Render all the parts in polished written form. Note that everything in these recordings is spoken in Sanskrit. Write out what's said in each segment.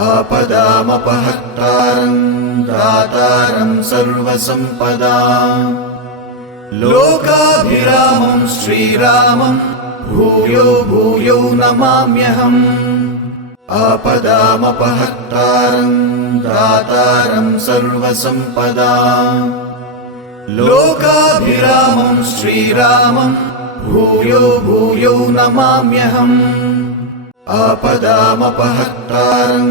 आपदामपहर्तारं दातारं सर्वसम्पदाम् लोकाभिरामं श्रीरामं भूयो भूयो नमाम्यहम् आपदामपहर्तारं दातारं सर्वसम्पदाम् लोकाभिरामं श्रीरामं भूयो भूयो नमाम्यहम् आपदामपहर्तारं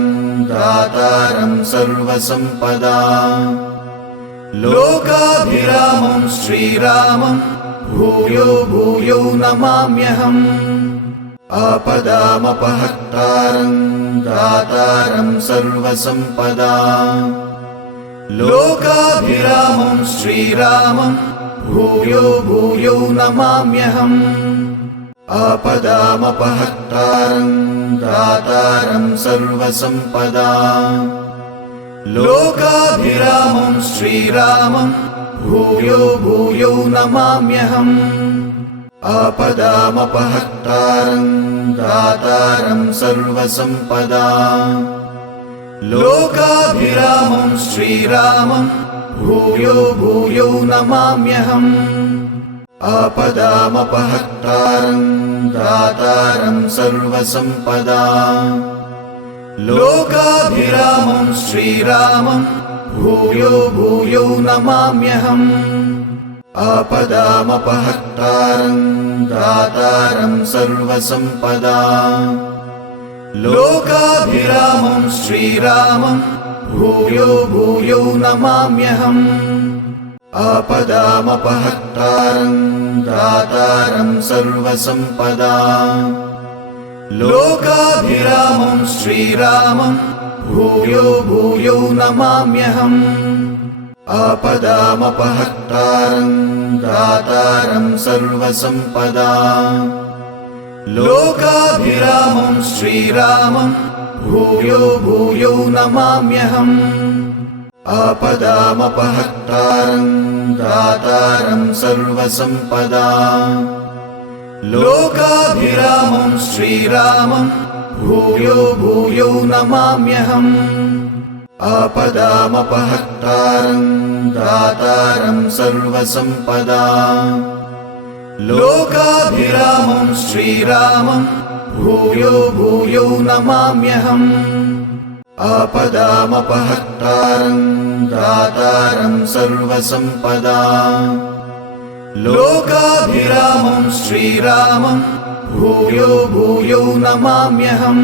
दातारं सर्वसम्पदाम् लोकाभिरामं श्रीरामं भूयो भूयो नमाम्यहम् आपदामपहर्तारं दातारं सर्वसम्पदाम् लोकाभिरामं श्रीरामं भूयो भूयो नमाम्यहम् आपदामपहर्तारं दातारं सर्वसम्पदाम् लोकाभिरामं श्रीरामं भूयो भूयो नमाम्यहम् आपदामपहर्तारं दातारं सर्वसम्पदाम् लोकाभिरामं श्रीरामं भूयो भूयो नमाम्यहम् आपदामपहर्तारं दातारं सर्वसम्पदाम् लोकाभिरामं श्रीरामं भूयो भूयो नमाम्यहम् आपदामपहर्तारं दातारं सर्वसम्पदाम् लोकाभिरामं श्रीरामं भूयो भूयो नमाम्यहम् आपदामपहर्तारं दातारं सर्वसम्पदाम् लोकाभिरामं श्रीरामं भूयो भूयो नमाम्यहम् आपदामपहर्तारं दातारं सर्वसम्पदाम् लोकाभिरामं श्रीरामं भूयो भूयो नमाम्यहम् आपदामपहर्तारं दातारं सर्वसम्पदाम् लोकाभिरामं श्रीरामं भूयो भूयो नमाम्यहम् आपदामपहर्तारं दातारं सर्वसम्पदाम् लोकाभिरामं श्रीरामं भूयो भूयो नमाम्यहम् आपदामपहर्तारं दातारं सर्वसम्पदाम् लोकाभिरामं श्रीरामं भूयो भूयो नमाम्यहम्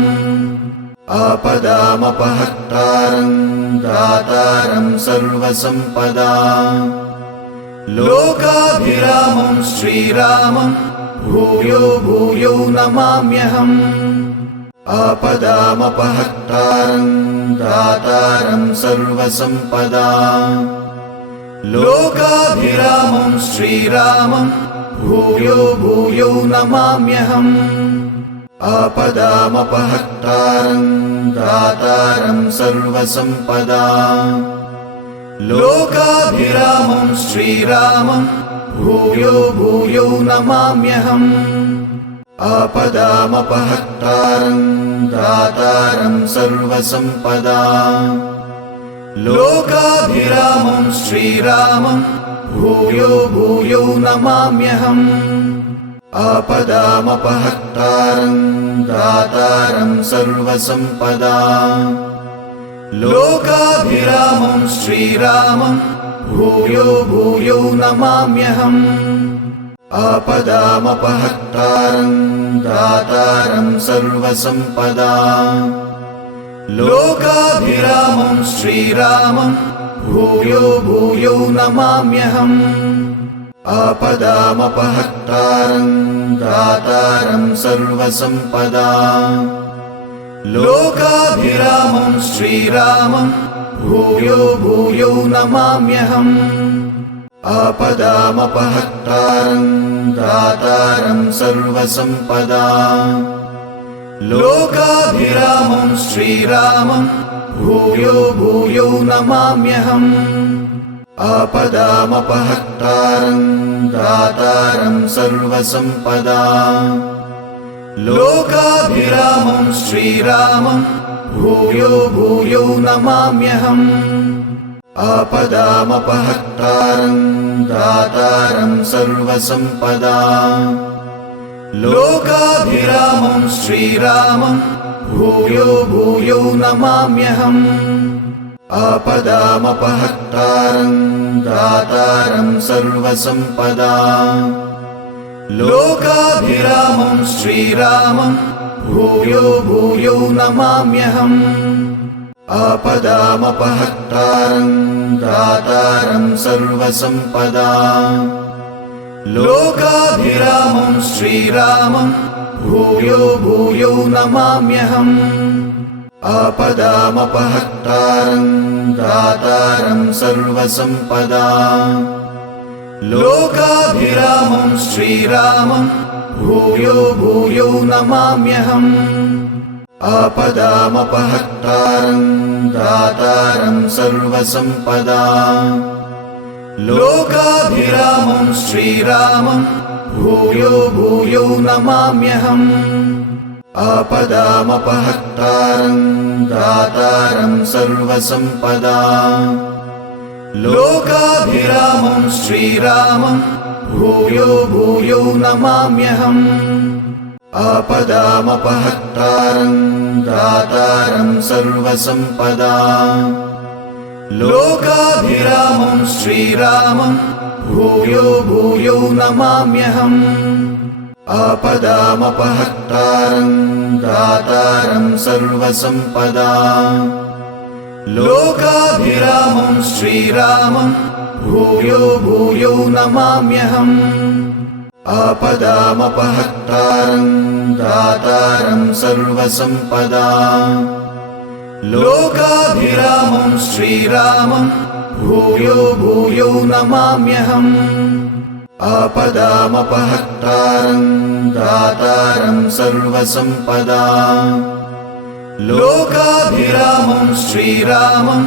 आपदामपहर्तारं दातारं सर्वसम्पदाम् लोकाभिरामं श्रीरामं भूयो भूयो नमाम्यहम् आपदामपहर्तारं दातारं सर्वसम्पदाम् लोकाभिरामं श्रीरामं भूयो भूयो नमाम्यहम् आपदामपहर्तारं दातारं सर्वसम्पदाम् लोकाभिरामं श्रीरामं भूयो भूयो नमाम्यहम् आपदामपहर्तारं दातारं सर्वसम्पदाम् लोकाभिरामं श्रीरामं भूयो भूयो नमाम्यहम् आपदामपहर्तारं दातारं सर्वसम्पदाम् लोकाभिरामं श्रीरामं भूयो भूयो नमाम्यहम् आपदामपहर्तारं दातारं सर्वसम्पदाम् लोकाभिरामं श्रीरामं भूयो भूयो नमाम्यहम् आपदामपहर्तारं दातारं सर्वसम्पदाम् लोकाभिरामं श्रीरामं भूयो भूयो नमाम्यहम् आपदामपहर्तारं दातारं सर्वसम्पदाम् लोकाभिरामं श्रीरामं भूयो भूयो नमाम्यहम् आपदामपहर्तारं दातारं सर्वसम्पदाम् लोकाभिरामं श्रीरामं भूयो भूयो नमाम्यहम् आपदामपहर्तारं दातारं सर्वसम्पदाम् लोकाभिरामं श्रीरामं भूयो भूयो नमाम्यहम् आपदामपहर्तारं दातारं सर्वसम्पदाम् लोकाभिरामं श्रीरामं भूयो भूयो नमाम्यहम् आपदामपहर्तारं दातारं सर्वसम्पदाम् लोकाभिरामं श्रीरामं भूयो भूयो नमाम्यहम् आपदामपहर्तारं दातारं सर्वसम्पदाम् लोकाभिरामं श्रीरामं भूयो भूयो नमाम्यहम् आपदामपहर्तारं दातारं सर्वसम्पदाम् लोकाभिरामं श्रीरामं भूयो भूयो नमाम्यहम् आपदामपहर्तारं दातारं सर्वसम्पदाम् लोकाभिरामं श्रीरामं भूयो भूयो नमाम्यहम् आपदामपहर्तारं दातारं सर्वसम्पदाम् लोकाभिरामं श्रीरामं भूयो भूयो नमाम्यहम् आपदामपहर्तारं दातारं सर्वसम्पदाम् लोकाभिरामं श्रीरामं भूयो भूयो नमाम्यहम् आपदामपहर्तारं दातारं सर्वसम्पदाम् लोकाभिरामं श्रीरामं भूयो भूयो नमाम्यहम् आपदामपहर्तारं दातारं सर्वसम्पदाम् लोकाभिरामं श्रीरामं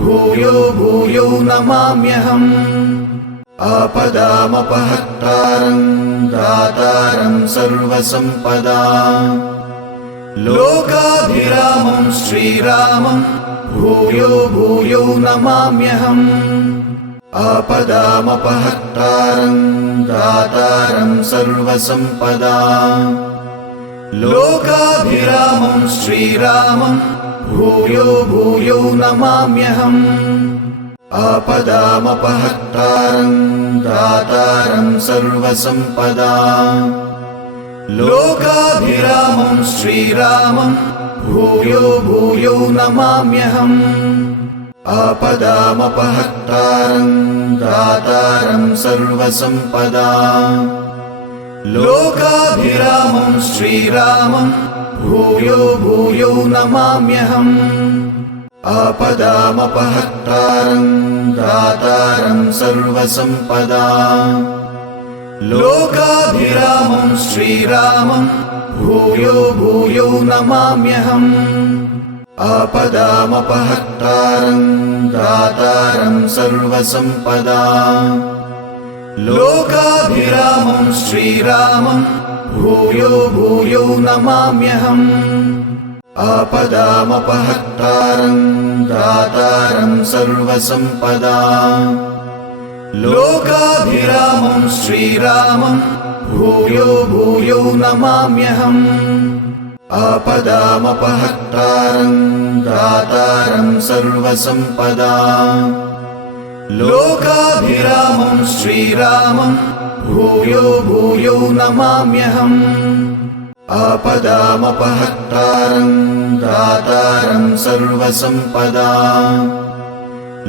भूयो भूयो नमाम्यहम् आपदामपहर्तारं दातारं सर्वसम्पदाम् लोकाभिरामं श्रीरामं भूयो भूयो नमाम्यहम् आपदामपहर्तारं दातारं सर्वसम्पदाम् लोकाभिरामं श्रीरामं भूयो भूयो नमाम्यहम् आपदामपहर्तारं दातारं सर्वसम्पदाम् लोकाभिरामं श्रीरामं भूयो भूयो नमाम्यहम् आपदामपहर्तारं दातारं सर्वसम्पदाम् लोकाभिरामं श्रीरामं भूयो भूयो नमाम्यहम् आपदामपहर्तारं दातारं सर्वसम्पदाम् लोकाभिरामं श्रीरामं भूयो भूयो नमाम्यहम् आपदामपहर्तारं दातारं सर्वसम्पदाम् लोकाभिरामं श्रीरामं भूयो भूयो नमाम्यहम् आपदामपहर्तारं दातारं सर्वसम्पदाम् लोकाभिरामं श्रीरामं भूयो भूयो नमाम्यहम् आपदामपहर्तारं दातारं सर्वसम्पदाम् लोकाभिरामं श्रीरामं भूयो भूयो नमाम्यहम् आपदामपहर्तारं दातारं सर्वसम्पदाम्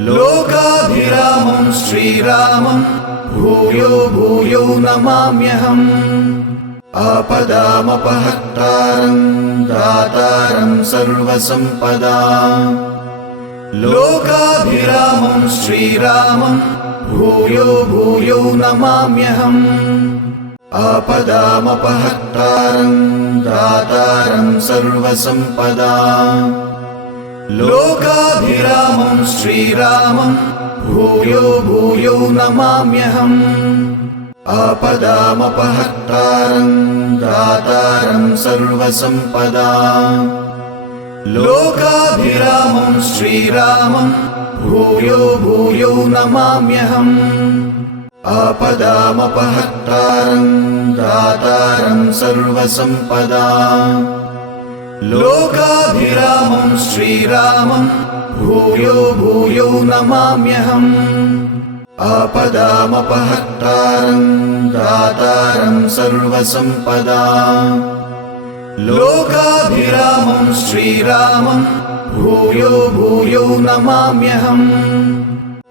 लोकाभिरामं श्रीरामं भूयो भूयो नमाम्यहम् आपदामपहर्तारं दातारं सर्वसम्पदाम् लोकाभिरामं श्रीरामं भूयो भूयो नमाम्यहम् आपदामपहर्तारं दातारं सर्वसम्पदाम् लोकाभिरामं श्रीरामं भूयो भूयो नमाम्यहम् आपदामपहर्तारं दातारं सर्वसम्पदाम् लोकाभिरामं श्रीरामं भूयो भूयो नमाम्यहम्। आपदामपहर्तारं दातारं सर्वसम्पदाम्। लोकाभिरामं श्रीरामं भूयो भूयो नमाम्यहम्। आपदामपहर्तारं दातारं सर्वसम्पदाम्। लोकाभिरामं श्रीरामं भूयो भूयो नमाम्यहम्।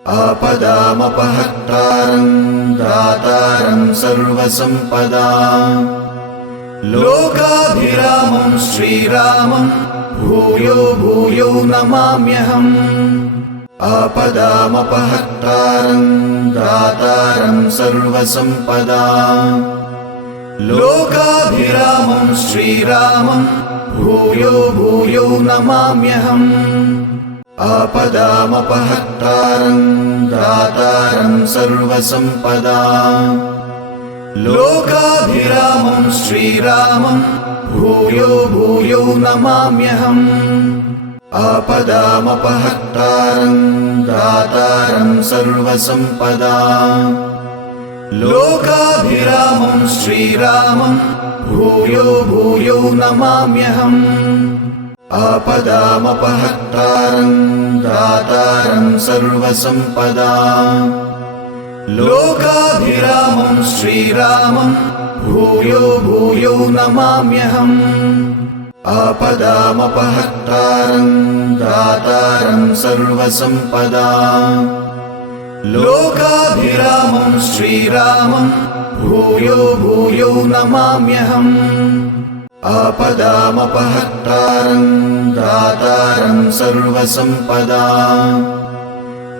आपदामपहर्तारं दातारं सर्वसम्पदाम्। लोकाभिरामं श्रीरामं भूयो भूयो नमाम्यहम्। आपदामपहर्तारं दातारं सर्वसम्पदाम्। लोकाभिरामं श्रीरामं भूयो भूयो नमाम्यहम्। आपदामपहर्तारं दातारं सर्वसम्पदाम्। लोकाभिरामं श्रीरामं भूयो भूयो नमाम्यहम्। आपदामपहर्तारं दातारं सर्वसम्पदाम्। लोकाभिरामं श्रीरामं भूयो भूयो नमाम्यहम्। आपदामपहर्तारं दातारं सर्वसम्पदाम्। लोकाभिरामं श्रीरामं भूयो भूयो नमाम्यहम्। आपदामपहर्तारं दातारं सर्वसम्पदाम्। लोकाभिरामं श्रीरामं भूयो भूयो नमाम्यहम्। आपदामपहर्तारं दातारं सर्वसम्पदाम्।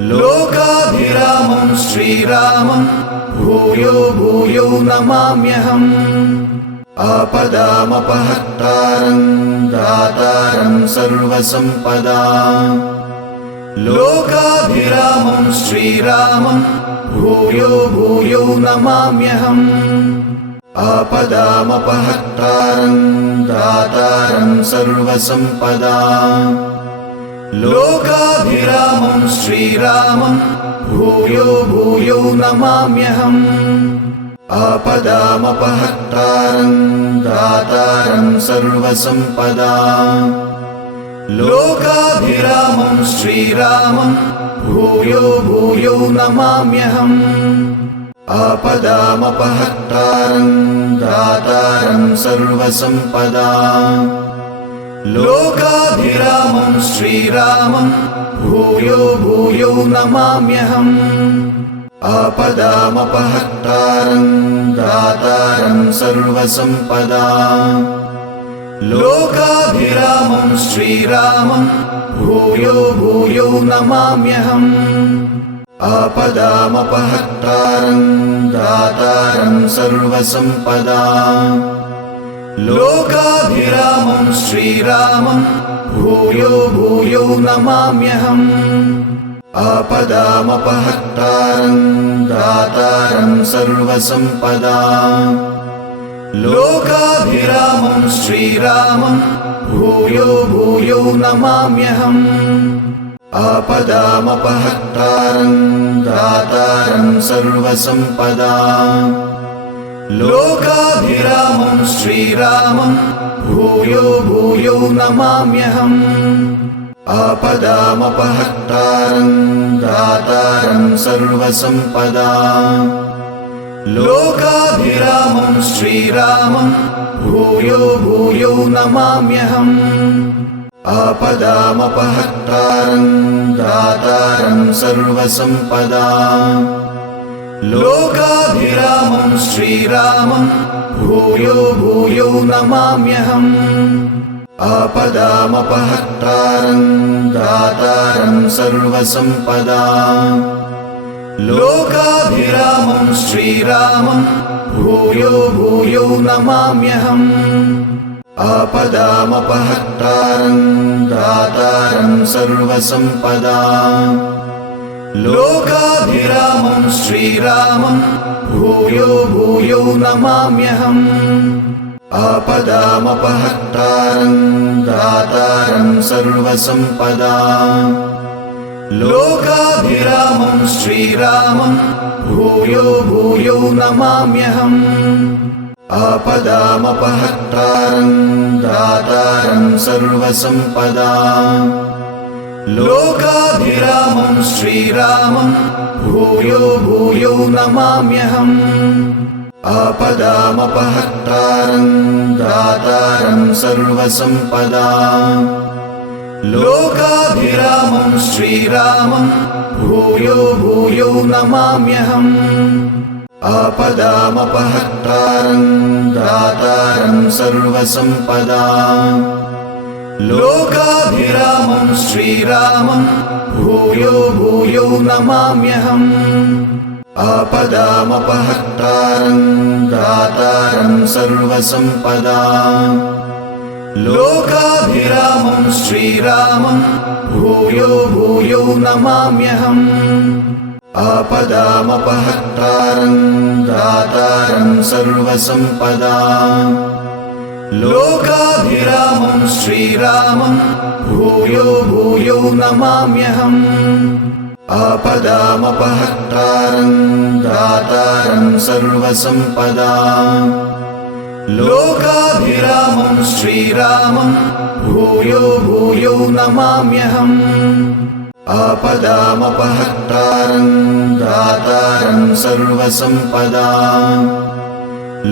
लोकाभिरामं श्रीरामं भूयो भूयो नमाम्यहम्। आपदामपहर्तारं दातारं सर्वसम्पदाम्। लोकाभिरामं श्रीरामं भूयो भूयो नमाम्यहम्। आपदामपहर्तारं दातारं सर्वसम्पदाम्। लोकाभिरामं श्रीरामं भूयो भूयो नमाम्यहम्। आपदामपहर्तारं दातारं सर्वसम्पदाम्। लोकाभिरामं श्रीरामं भूयो भूयो नमाम्यहम्। आपदामपहर्तारं दातारं सर्वसम्पदाम्। लोकाभिरामं श्रीरामं भूयो भूयो नमाम्यहम्। आपदामपहर्तारं दातारं सर्वसम्पदाम्। लोकाभिरामं श्रीरामं भूयो भूयो नमाम्यहम्। आपदामपहर्तारं दातारं सर्वसम्पदाम्। लोकाभिरामं श्रीरामं भूयो भूयो नमाम्यहम्। आपदामपहर्तारं दातारं सर्वसम्पदाम्। लोकाभिरामं श्रीरामं भूयो भूयो नमाम्यहम्। आपदामपहर्तारं दातारं सर्वसम्पदाम्। लोकाभिरामं श्रीरामं भूयो भूयो नमाम्यहम्। आपदामपहर्तारं दातारं सर्वसम्पदाम्। लोकाभिरामं श्रीरामं भूयो भूयो नमाम्यहम्। आपदामपहर्तारं दातारं सर्वसम्पदाम्। लोकाभिरामं श्रीरामं भूयो भूयो नमाम्यहम्। आपदामपहर्तारं दातारं सर्वसम्पदाम्। लोकाभिरामं श्रीरामं भूयो भूयो नमाम्यहम्। आपदामपहर्तारं दातारं सर्वसम्पदाम्। लोकाभिरामं श्रीरामं भूयो भूयो नमाम्यहम्। आपदामपहर्तारं दातारं सर्वसम्पदाम् लोकाभिरामं श्रीरामं भूयो भूयो नमाम्यहम् आपदामपहर्तारं दातारं सर्वसम्पदाम् लोकाभिरामं श्रीरामं भूयो भूयो नमाम्यहम् आपदामपहर्तारं दातारं सर्वसम्पदाम् लोकाभिरामं श्रीरामं भूयो भूयो नमाम्यहम् आपदामपहर्तारं दातारं सर्वसम्पदाम् लोकाभिरामं श्रीरामं भूयो भूयो नमाम्यहम् आपदामपहर्तारं दातारं सर्वसम्पदाम् लोकाभिरामं श्रीरामं भूयो भूयो नमाम्यहम् आपदामपहर्तारं दातारं सर्वसम्पदाम् लोकाभिरामं श्रीरामं भूयो भूयो नमाम्यहम् आपदामपहर्तारं दातारं सर्वसम्पदाम् लोकाभिरामं श्रीरामं भूयो भूयो नमाम्यहम् आपदामपहर्तारं दातारं सर्वसम्पदाम्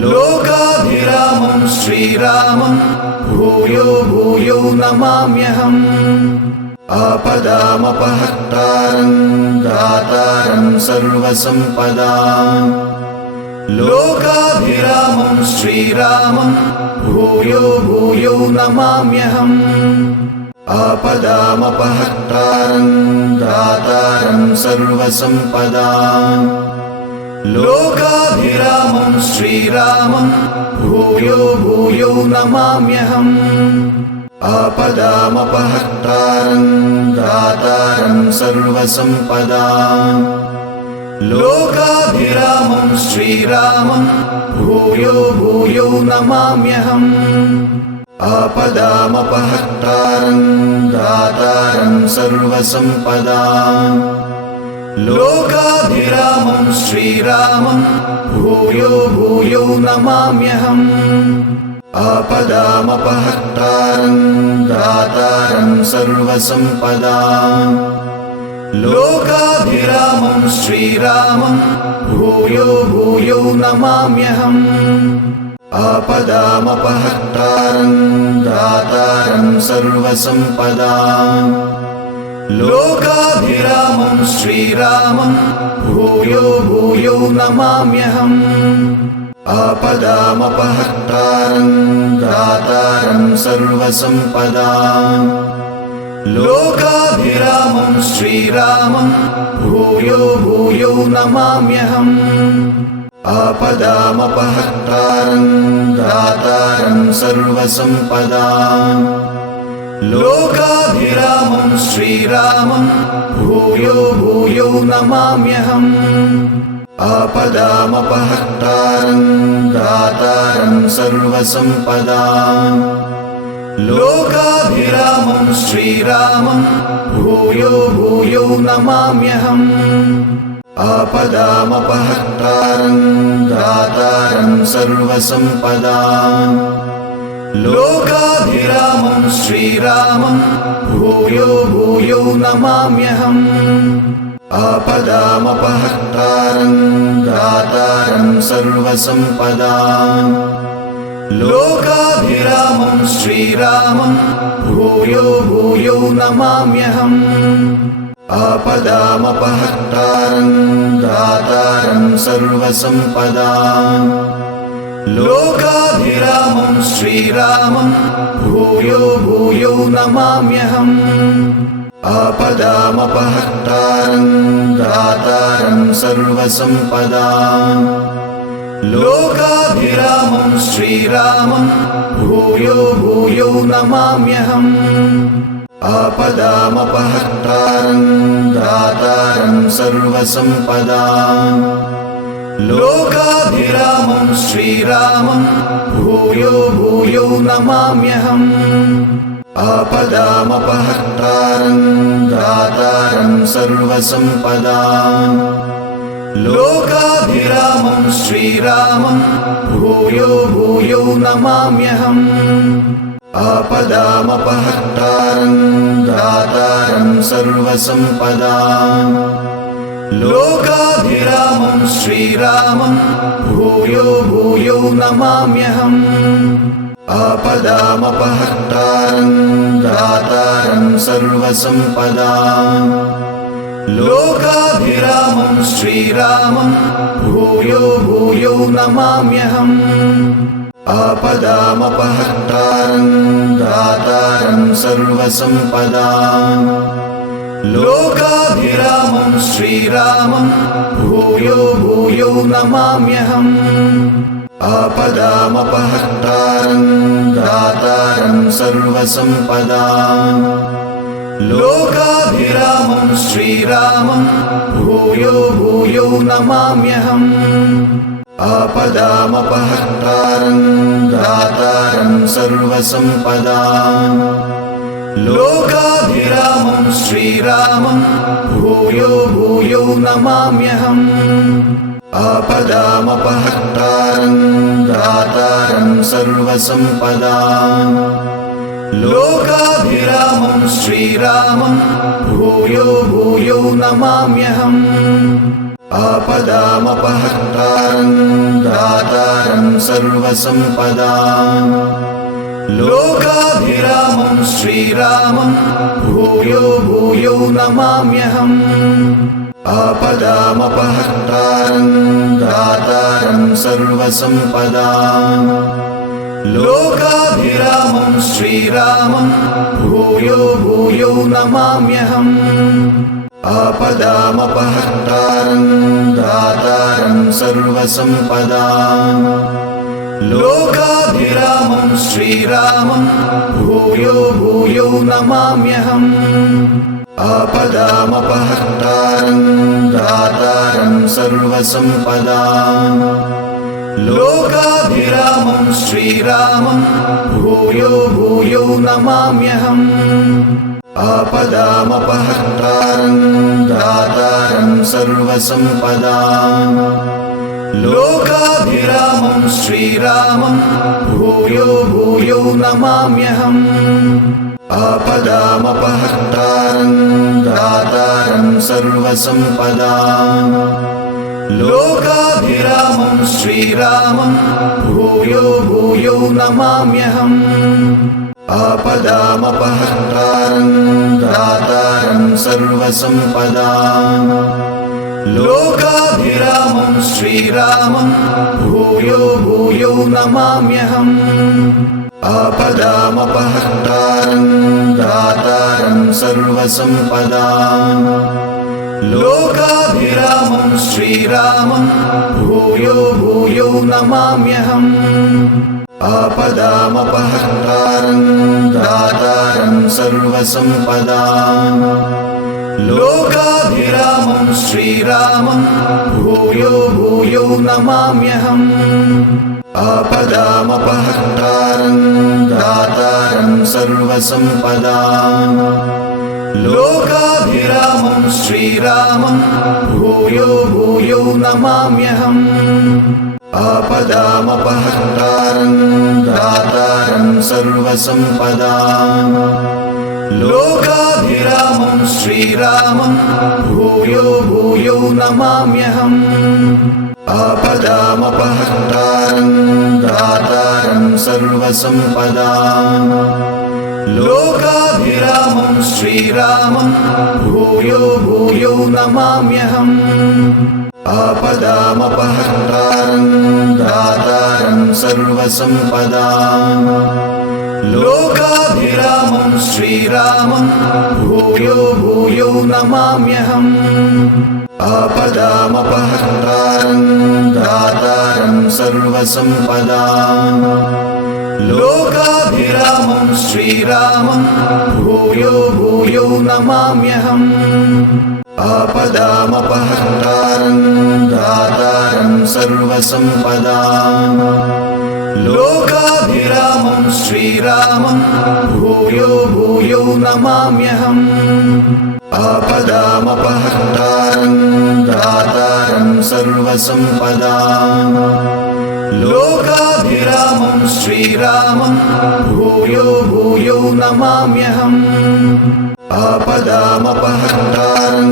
लोकाभिरामं श्रीरामं भूयो भूयो नमाम्यहम् आपदामपहर्तारं दातारं सर्वसम्पदाम् लोकाभिरामं श्रीरामं भूयो भूयो नमाम्यहम् आपदामपहर्तारं दातारं सर्वसम्पदाम् लोकाभिरामं श्रीरामं भूयो भूयो नमाम्यहम् आपदामपहर्तारं दातारं सर्वसम्पदाम् लोकाभिरामं श्रीरामं भूयो भूयो नमाम्यहम् आपदामपहर्तारं दातारं सर्वसम्पदाम् लोकाभिरामं श्रीरामं भूयो भूयो नमाम्यहम् आपदामपहर्तारं दातारं सर्वसम्पदाम् लोकाभिरामं श्रीरामं भूयो भूयो नमाम्यहम् आपदामपहर्तारं दातारं सर्वसम्पदाम् लोकाभिरामं श्रीरामं भूयो भूयो नमाम्यहम् आपदामपहर्तारं दातारं सर्वसम्पदाम् लोकाभिरामं श्रीरामं भूयो भूयो नमाम्यहम् आपदामपहर्तारं दातारं सर्वसम्पदाम् लोकाभिरामं श्रीरामं भूयो भूयो नमाम्यहम् आपदामपहर्तारं दातारं सर्वसम्पदाम् लोकाभिरामं श्रीरामं भूयो भूयो नमाम्यहम् आपदामपहर्तारं दातारं सर्वसम्पदाम् लोकाभिरामं श्रीरामं भूयो भूयो नमाम्यहम् आपदामपहर्तारं दातारं सर्वसम्पदाम् लोकाभिरामं श्रीरामं भूयो भूयो नमाम्यहम् आपदामपहर्तारं दातारं सर्वसम्पदाम् लोकाभिरामं श्रीरामं भूयो भूयो नमाम्यहम् आपदामपहर्तारं दातारं सर्वसम्पदाम् लोकाभिरामं श्रीरामं भूयो भूयो नमाम्यहम् आपदामपहर्तारं दातारं सर्वसम्पदाम् लोकाभिरामं श्रीरामं भूयो भूयो नमाम्यहम् आपदामपहर्तारं दातारं सर्वसम्पदाम् लोकाभिरामं श्रीरामं भूयो भूयो नमाम्यहम् आपदामपहर्तारं दातारं सर्वसम्पदाम् लोकाभिरामं श्रीरामं भूयो भूयो नमाम्यहम् आपदामपहर्तारं दातारं सर्वसम्पदाम् लोकाभिरामं श्रीरामं भूयो भूयो नमाम्यहम् आपदामपहर्तारं दातारं सर्वसम्पदाम् लोकाभिरामं श्रीरामं भूयो भूयो नमाम्यहम् आपदामपहर्तारं दातारं सर्वसम्पदाम् लोकाभिरामं श्रीरामं भूयो भूयो नमाम्यहम् आपदामपहर्तारं दातारं सर्वसम्पदाम् लोकाभिरामं श्रीरामं भूयो भूयो नमाम्यहम् आपदामपहर्तारं दातारं सर्वसम्पदाम् लोकाभिरामं श्रीरामं भूयो भूयो नमाम्यहम् आपदामपहर्तारं दातारं सर्वसम्पदाम् लोकाभिरामं श्रीरामं भूयो भूयो नमाम्यहम् आपदामपहर्तारं दातारं सर्वसम्पदाम् लोकाभिरामं श्रीरामं भूयो भूयो नमाम्यहम् आपदामपहर्तारं दातारं सर्वसम्पदाम् लोकाभिरामं श्रीरामं भूयो भूयो नमाम्यहम् आपदामपहर्तारं दातारं सर्वसम्पदाम् लोकाभिरामं श्रीरामं भूयो भूयो नमाम्यहम् आपदामपहर्तारं दातारं सर्वसम्पदाम् लोकाभिरामं श्रीरामं भूयो भूयो नमाम्यहम् आपदामपहर्तारं दातारं सर्वसम्पदाम् लोकाभिरामं श्रीरामं भूयो भूयो नमाम्यहम् आपदामपहर्तारं दातारं सर्वसम्पदाम् लोकाभिरामं श्रीरामं भूयो भूयो नमाम्यहम् आपदामपहर्तारं दातारं सर्वसम्पदाम् लोकाभिरामं श्रीरामं भूयो भूयो नमाम्यहम् आपदामपहर्तारं दातारं सर्वसम्पदाम् लोकाभिरामं श्रीरामं भूयो भूयो नमाम्यहम् आपदामपहर्तारं दातारं सर्वसम्पदाम् लोकाभिरामं श्रीरामं भूयो भूयो नमाम्यहम् आपदामपहर्तारं दातारं सर्वसम्पदाम् लोकाभिरामं श्रीरामं भूयो भूयो नमाम्यहम् आपदामपहर्तारं दातारं सर्वसम्पदाम् लोकाभिरामं श्रीरामं भूयो भूयो नमाम्यहम् आपदामपहर्तारं दातारं सर्वसम्पदाम् लोकाभिरामं श्रीरामं भूयो भूयो नमाम्यहम् आपदामपहर्तारं दातारं सर्वसम्पदाम् लोकाभिरामं श्रीरामं भूयो भूयो नमाम्यहम् आपदामपहर्तारं दातारं सर्वसम्पदाम् लोकाभिरामं श्रीरामं भूयो भूयो नमाम्यहम् आपदामपहर्तारं दातारं सर्वसम्पदाम् लोकाभिरामं श्रीरामं भूयो भूयो नमाम्यहम् आपदामपहर्तारं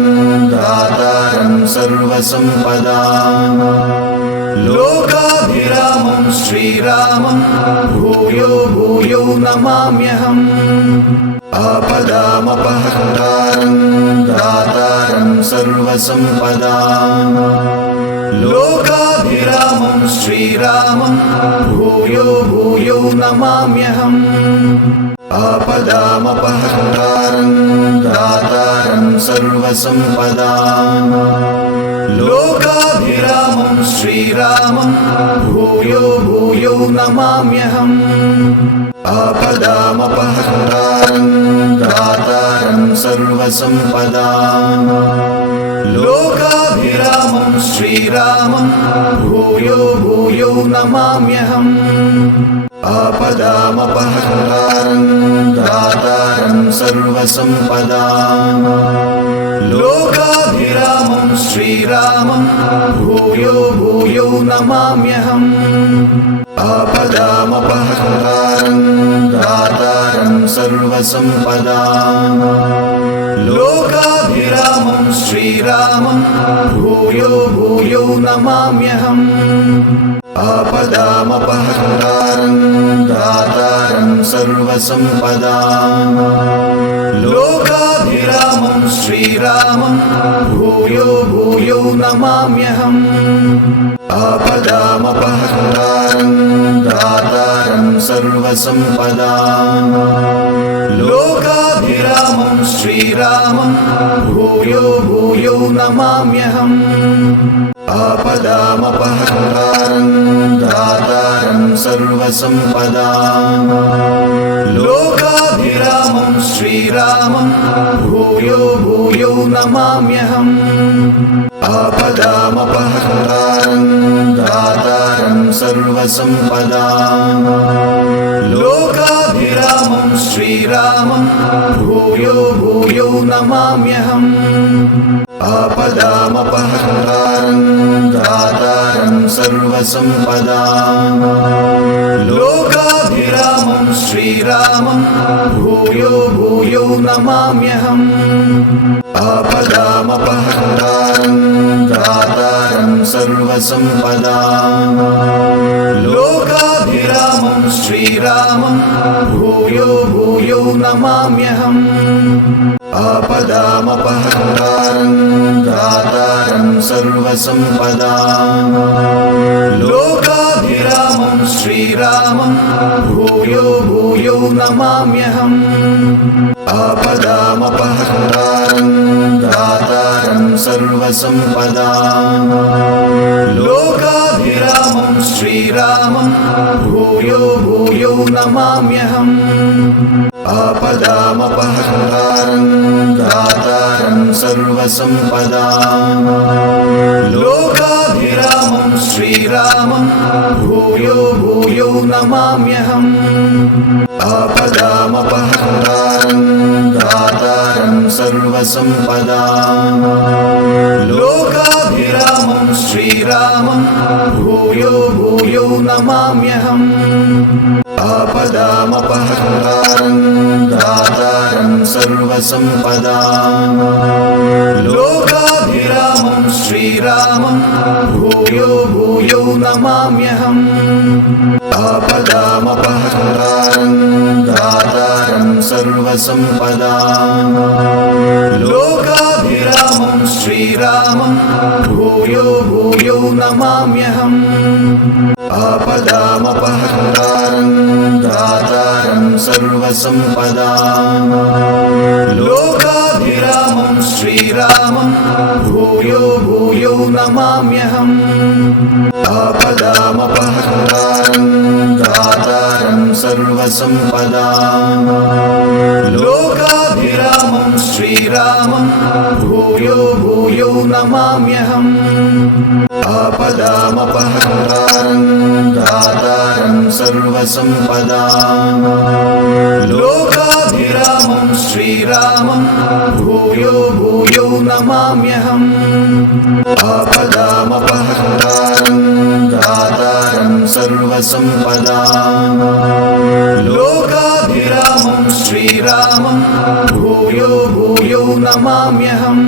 दातारं सर्वसम्पदाम् लोकाभिरामं श्रीरामं भूयो भूयो नमाम्यहम् आपदामपहर्तारं दातारं सर्वसम्पदाम् लोकाभिरामं श्रीरामं भूयो भूयो नमाम्यहम् आपदामपहर्तारं दातारं सर्वसम्पदाम् लोकाभिरामं श्रीरामं भूयो भूयो नमाम्यहम् आपदामपहर्तारं दातारं सर्वसम्पदाम् लोकाभिरामं श्रीरामं भूयो भूयो नमाम्यहम् आपदामपहर्तारं दातारं सर्वसम्पदाम् लोकाभिरामं श्रीरामं भूयो भूयो नमाम्यहम् आपदामपहर्तारं दातारं सर्वसम्पदाम् लोकाभिरामं श्रीरामं भूयो भूयो नमाम्यहम् आपदामपहर्तारं दातारं सर्वसम्पदाम् लोकाभिरामं श्रीरामं भूयो भूयो नमाम्यहम् आपदामपहर्तारं दातारं सर्वसम्पदाम् लोकाभिरामं श्रीरामं भूयो भूयो नमाम्यहम् आपदामपहर्तारं दातारं सर्वसम्पदाम् लोकाभिरामं श्रीरामं भूयो भूयो नमाम्यहम् आपदामपहर्तारं दातारं सर्वसम्पदाम् लोकाभिरामं श्रीरामं भूयो भूयो नमाम्यहम् आपदामपहर्तारं दातारं सर्वसम्पदाम् लोकाभिरामं श्रीरामं भूयो भूयो नमाम्यहम् आपदामपहर्तारं दातारं सर्वसम्पदाम् लोकाभिरामं श्रीरामं भूयो भूयो नमाम्यहम् आपदामपहर्तारं दातारं सर्वसम्पदाम् लोकाभिरामं श्रीरामं भूयो भूयो नमाम्यहम् आपदामपहर्तारं दातारं सर्वसम्पदाम् लोकाभिरामं श्रीरामं भूयो भूयो नमाम्यहम् आपदामपहर्तारं दातारं सर्वसम्पदाम् लोकाभिरामं श्रीरामं भूयो भूयो नमाम्यहम् आपदामपहर्तारं दातारं सर्वसम्पदाम् लोकाभिरामं श्रीरामं भूयो भूयो नमाम्यहम् आपदामपहर्तारं दातारं सर्वसम्पदाम् लोकाभिरामं श्रीरामं भूयो भूयो नमाम्यहम् आपदामपहर्तारं दातारं सर्वसम्पदाम् लोकाभिरामं श्रीरामं भूयो भूयो नमाम्यहम् आपदामपहर्तारं दातारं सर्वसम्पदाम् लोकाभिरामं श्रीरामं भूयो भूयो नमाम्यहम् आपदामपहर्तारं दातारं सर्वसम्पदाम् लोकाभिरामं श्रीरामं भूयो भूयो नमाम्यहम् आपदामपहर्तारं दातारं सर्वसम्पदाम् लोकाभिरामं श्रीरामं भूयो भूयो नमाम्यहम् आपदामपहर्तारं दातारं सर्वसम्पदाम् लोकाभिरामं श्रीरामं भूयो भूयो नमाम्यहम्